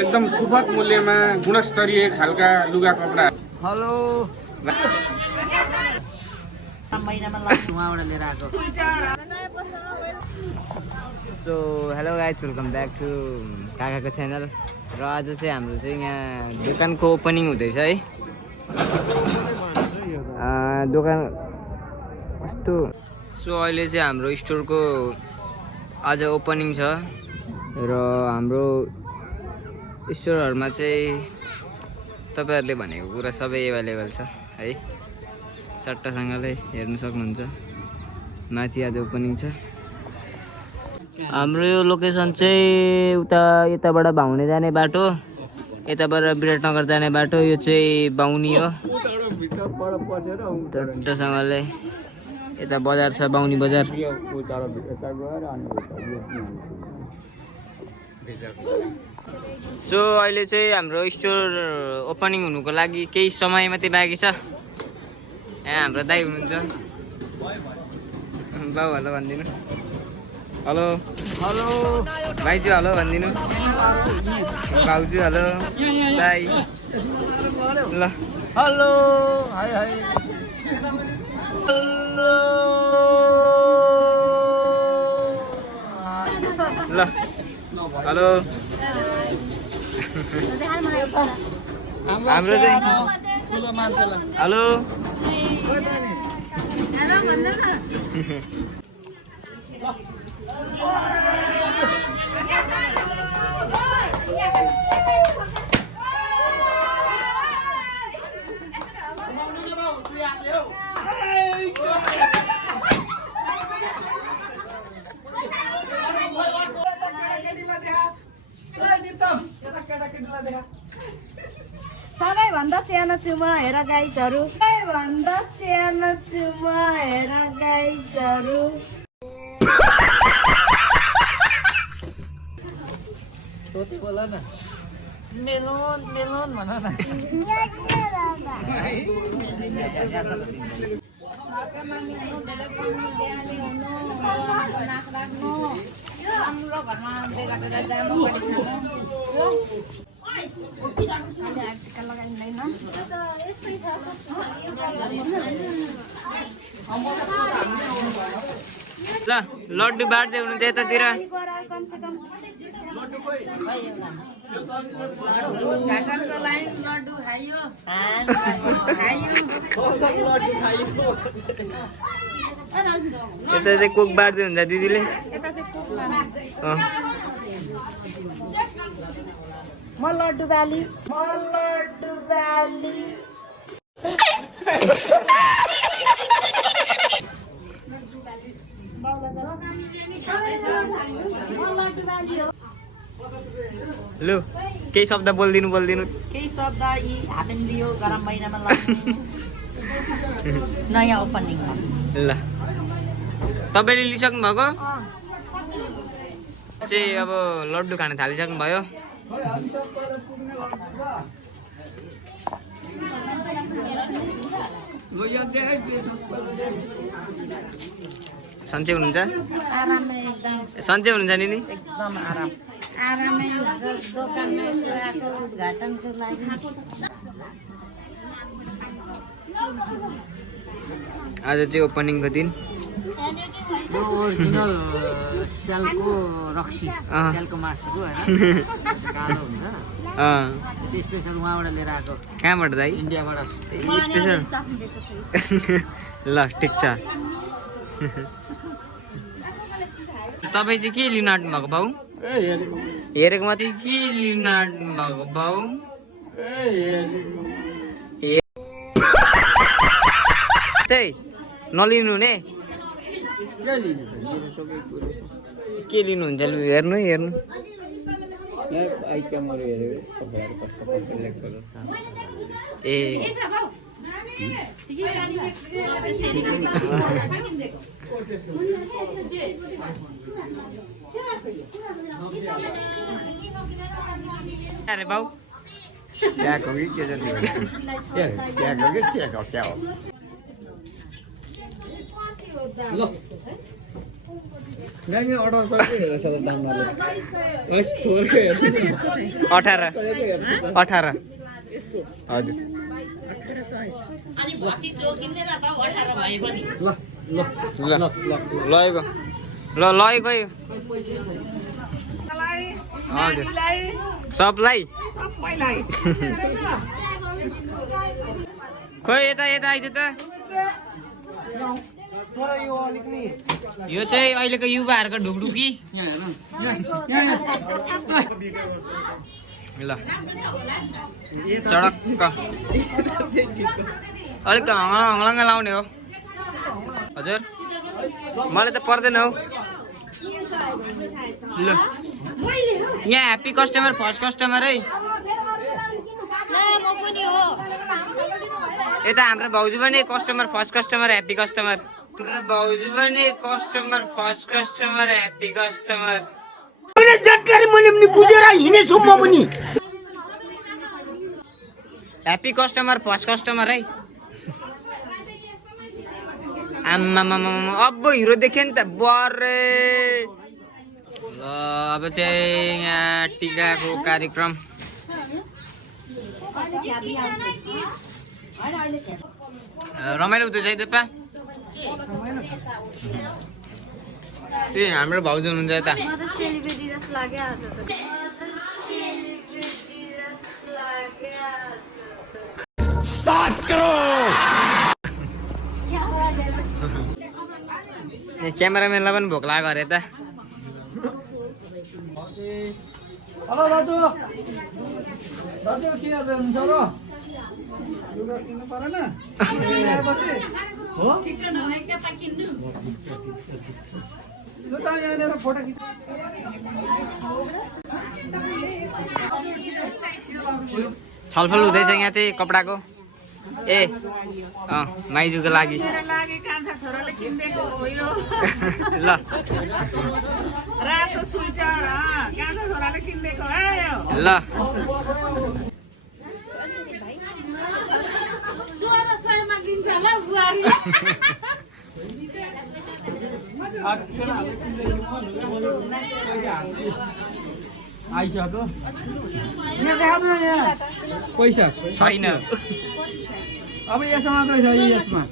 एकदम सुपथ मूल्यमा गुणस्तरीय खालका लुगा कपडा। हेलो महिनामा लाग्छ उहाँबाट लिएर आएको। So hello guys, welcome back to काकाको च्यानल। र आज चाहिँ हाम्रो चाहिँ यहाँ दोकानको ओपनिङ हुँदैछ है। दोकान कस्तो। सो अहिले चाहिँ हाम्रो स्टोरको आज ओपनिङ छ र हाम्रो स्टोरहरुमा चाहिँ तपाईहरुले भनेको कुरा सबै एभाइलेबल छ है। चट्टासँगले हेर्न सक्नुहुन्छ। माथि आज ओपनिङ छ। हाम्रो यो लोकेसन चाहिँ उता यताबाट भाउने जाने बाटो, यताबाट विराटनगर जाने बाटो। यो चाहिँ बाउनी हो। चट्टासँगले यता बजार छ, बाउनी बजार। सो अहिले चाहिँ हाम्रो स्टोर ओपनिङ हुनुको लागि केही समय मात्रै बाँकी छ। यहाँ हाम्रो दाइ हुनुहुन्छ। बाउ हेलो भनिदिनु। हेलो हेलो भाइजू हेलो भनिदिनु। भाउजू हेलो। दाइ ल हेलो हाय हाय ल हेलो। हाम्रो चाहिँ ठुलो मान्छेलाई हेलो। सबैभन्दा सानो छु म, हेर गाइजहरु। सबैभन्दा सानो छु म, हेर गाइजहरु। सोते बोला न। मेलोन मेलोन भन न। हाम्रो घरमा बेगाटेर जानु ल लड्डु बाँड्दै हुनुहुन्छ यतातिर। यता चाहिँ कोक बाँड्दै हुन्छ दिदीले। म लड्डु बाली, म लड्डु बाली। लु केही शब्द बोल्दिनु। केही शब्द यी हापेन लियो गरम महिनामा लाग्छ। नयाँ ओपनिङमा ल तपाईले लिइसक्नु भएको चाहिँ अब लड्डु खान थालिसक्नु भयो। सन्चै हुनुहुन्छ? आरामै एकदम। सन्चै हुनुहुन्छ नि? एकदम आराम। आरामै दोकानमा आएको उद्घाटनको लागि। आज चाहिँ ओपनिङको दिन। यो ओरिजिनल स्यालको रक्सी, स्यालको मासुको हैन कालो हुन्छ। त्यो स्पेशल उहाँबाट लिएर आएको। कहाँबाट दाइ? इन्डियाबाट। स्पेशल। ल ठिक छ। तपाईँ चाहिँ के लिन आँट्नु भएको बाउ? हेरेको माथि के लिन आँट्नु भएको बाउ? त्यही नलिनु हुने? के लिनुहुन्छ? हेर्नु हेर्नु। ए अरे बाउ क्या कहोगे? क्या ल गाईको अर्डर कति हेरेछ त दामले 18 18 हजुर अनि भति जोकिँदैन त 18 भए पनि ल ल ल लगेको ल लगेको हजुर सबलाई खोइ यता यता आइज त यो चाहिँ अहिलेको युवाहरूको ढुकढुकी ल चडक्क अलिक हङलङ्ग लाउने हो हजुर मलाई त पर्दैन हौ ल यहाँ ह्याप्पी कस्टमर फर्स्ट कस्टमर है यता हाम्रो भाउजू पनि customer first customer happy customer भाउजू पनि customer first customer happy customer जानकारी मैले पनि बुझेर हिँडेछु म पनि ह्याप्पी कस्टमर फर्स्ट कस्टमर है आम्मामा अब हिरो देखेँ नि त बरे ल अब चाहिँ यहाँ टिकाको कार्यक्रम रमाइलो हुँदैछ है देपा ए हाम्रो भाउजू हुनुहुन्छ यता क्यामेराम्यानलाई पनि भोक लाग्यो अरे त हेलो दाजु दाजु के हुनुहुन्छ र लुगा किन्नु परेन हो ल त यहाँनिर फोटो खिच छलफल हुँदैछ यहाँ चाहिँ कपडाको ए माइजूको लागि ल ल आइसक्यो यहाँ देखाउनु यहाँ पैसा छैन अब यसमा मात्रै छ यसमा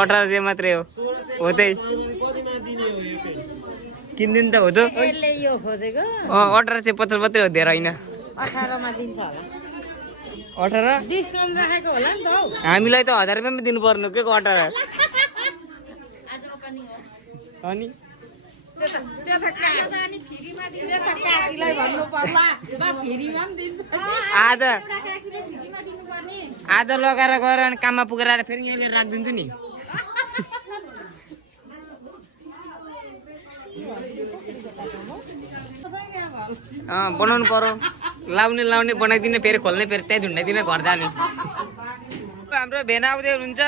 अठार सय मात्रै हो त्यही किनिदिनु त हो त 1850 मात्रै हो धेरै होइन 18 मा दिन्छ होला 18 डिस्काउन्ट राखेको होला नि त हौ हामीलाई त 1000 रुपैयाँमा दिनु पर्नु के 18 आज ओपनिङ हो अनि त्यो त कानी फ्रीमा दिन्छ त्यो त काकीलाई भन्नु पर्ला बा फ्रीमा पनि दिन्छ आज काकीले फ्रीमा दिनु पर्ने आज लगाएर गएर अनि काममा पुगेर आएर फेरि यहाँ लिएर राखिदिन्छु नि बनाउनु पर्यो लाउने बनाइदिने फेरि खोल्ने फेरि त्यही ढुन्डाइदिने घर जाने हाम्रो भेना आउँदै हुनुहुन्छ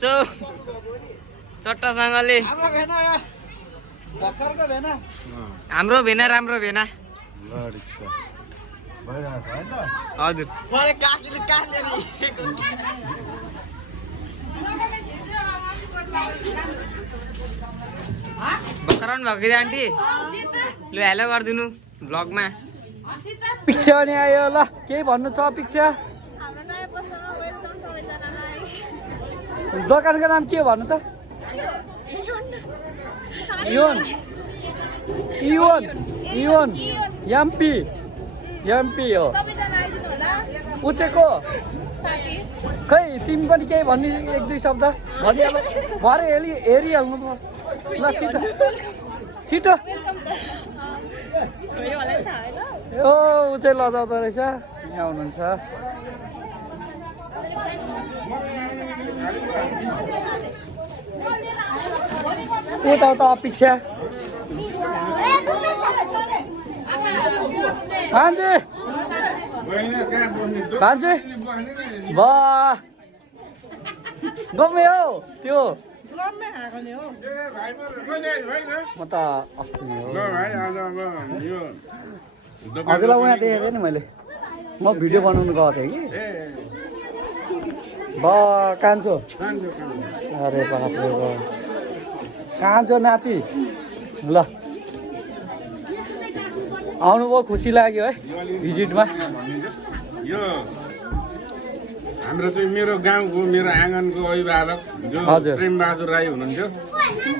सो चट्टासँगले हाम्रो भेना राम्रो भेना हजुर भर्खर भएको थियो आन्टी लु हेलो गरिदिनु भ्लगमा पिक्चर नि आयो ल केही भन्नु छ पिक्चर दोकानको नाम के भन्नु त इयोन एमपी हो उचेको खै तिमी पनि केही भन्ने एक दुई शब्द भनिहाल भरे हेरिहाल्नु भयो ल छिटो ओ ऊ चाहिँ लजाउँदो रहेछ यहाँ हुनुहुन्छ उता अपेक्षा भान्जे वाह गम्मे हो त्यो म त अस्ति हो हजुरलाई उहाँ देखेको थिएँ नि मैले म भिडियो बनाउनु गएको थिएँ कि ए कान्छो कान्छो अरे बाप्रे बाप कान्छो नाति ल आउनुभयो खुसी लाग्यो है भिजिटमा यो हाम्रो चाहिँ मेरो गाउँको मेरो आँगनको अभिभावक जो हजुर। प्रेमबहादुर राई हुनुहुन्थ्यो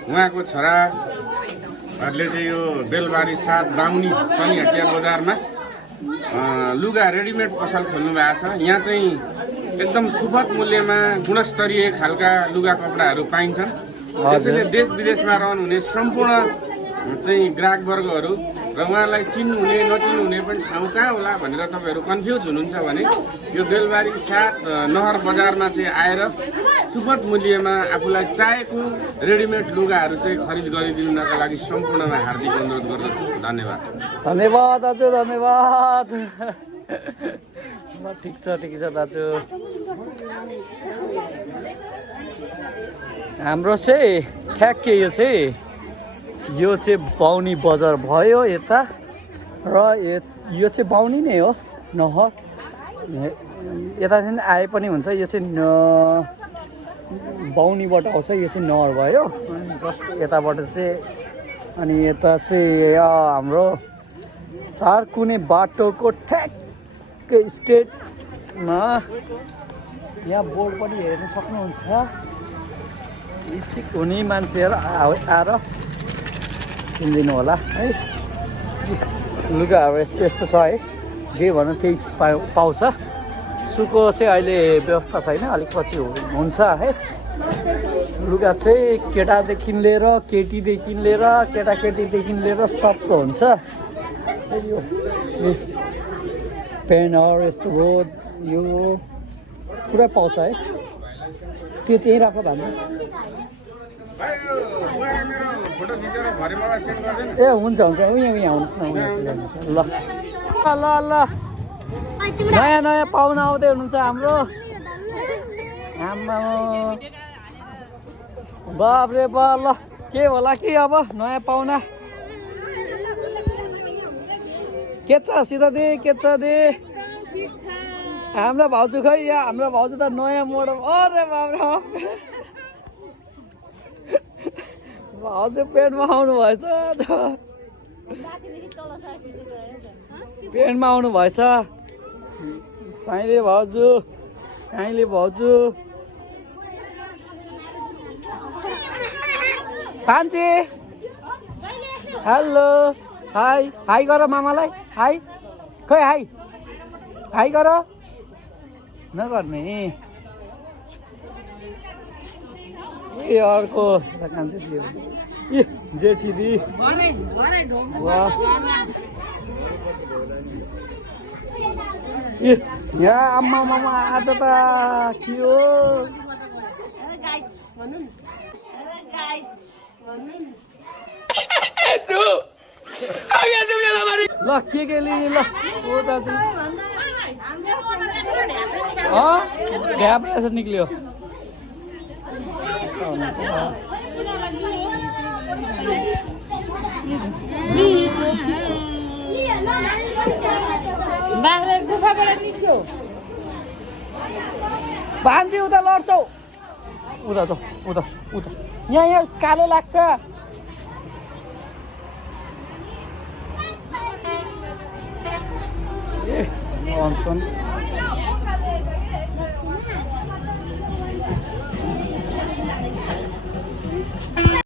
उहाँको छोराहरूले चाहिँ यो बेलबारी 7 बाहुनी शनि हटिया बजारमा लुगा रेडिमेड पसल खोल्नु भएको छ। यहाँ चाहिँ एकदम सुपथ मूल्यमा गुणस्तरीय खालका लुगा कपडाहरू पाइन्छन्। त्यसैले देश विदेशमा रहनुहुने सम्पूर्ण चाहिँ ग्राहक वर्गहरू र उहाँलाई चिन्नुहुने नचिन्नुहुने पनि ठाउँ कहाँ होला भनेर तपाईँहरू कन्फ्युज हुनुहुन्छ भने यो बेलबारी 7 नहर बजारमा चाहिँ आएर सुपथ मूल्यमा आफूलाई चाहेको रेडिमेड लुगाहरू चाहिँ खरिद गरिदिनुका लागि सम्पूर्णमा हार्दिक अनुरोध गर्दछु। धन्यवाद। धन्यवाद दाजु धन्यवाद ल ठिक छ दाजु हाम्रो चाहिँ ठ्याक्कै यो चाहिँ बाहुनी बजार भयो यता र यो चाहिँ बाहुनी नै हो नहर यतादेखि आए पनि हुन्छ। यो चाहिँ बाहुनीबाट आउँछ यो चाहिँ नहर भयो अनि जस्ट यताबाट चाहिँ अनि यता चाहिँ हाम्रो 4 कुने बाटोको ठ्याक्कै स्टेटमा यहाँ बोर्ड पनि हेर्न सक्नुहुन्छ। इच्छुक हुने मान्छेहरू आएर किनिदिनु होला है। लुगाहरू यस्तो छ है जे भनौँ त्यही पाउँछ। सुको चाहिँ अहिले व्यवस्था छैन अलिक पछि हुन्छ है। लुगा चाहिँ केटादेखि लिएर केटीदेखि लिएर केटाकेटीदेखि लिएर सबको हुन्छ। यो पेनहरू यस्तो हो यो पुरा पाउँछ है। त्यो त्यहीँ राख भन्छ ए हुन्छ उहाँ आउनुहोस् न ल ल ल नयाँ पाहुना आउँदै हुनुहुन्छ हाम्रो आमा बाफ्रे बा ल के होला कि अब नयाँ पाहुना के छ सिधा दे के छ दे हाम्रो भाउजू खै यहाँ हाम्रो भाउजू त नयाँ मोडल अरे बाफ्रे भाउजू पेन्टमा आउनु भएछ पेन्टमा आउनु भएछ साइले भाउजू कान्छी हेलो हाई गर मामालाई हाई खै हाई गर नगर्ने ए अर्को कान्छी थियो ए जेठी दी ए यहाँ आम्मा मामा आज त के हो ल के लिने ल ओ दाजु ढ्याप रहेछ निक्ल्यो बाख्रा गुफाबाट निस्क्यो भान्जी उता लड्छौ उता यहाँ कालो लाग्छ ए अनसन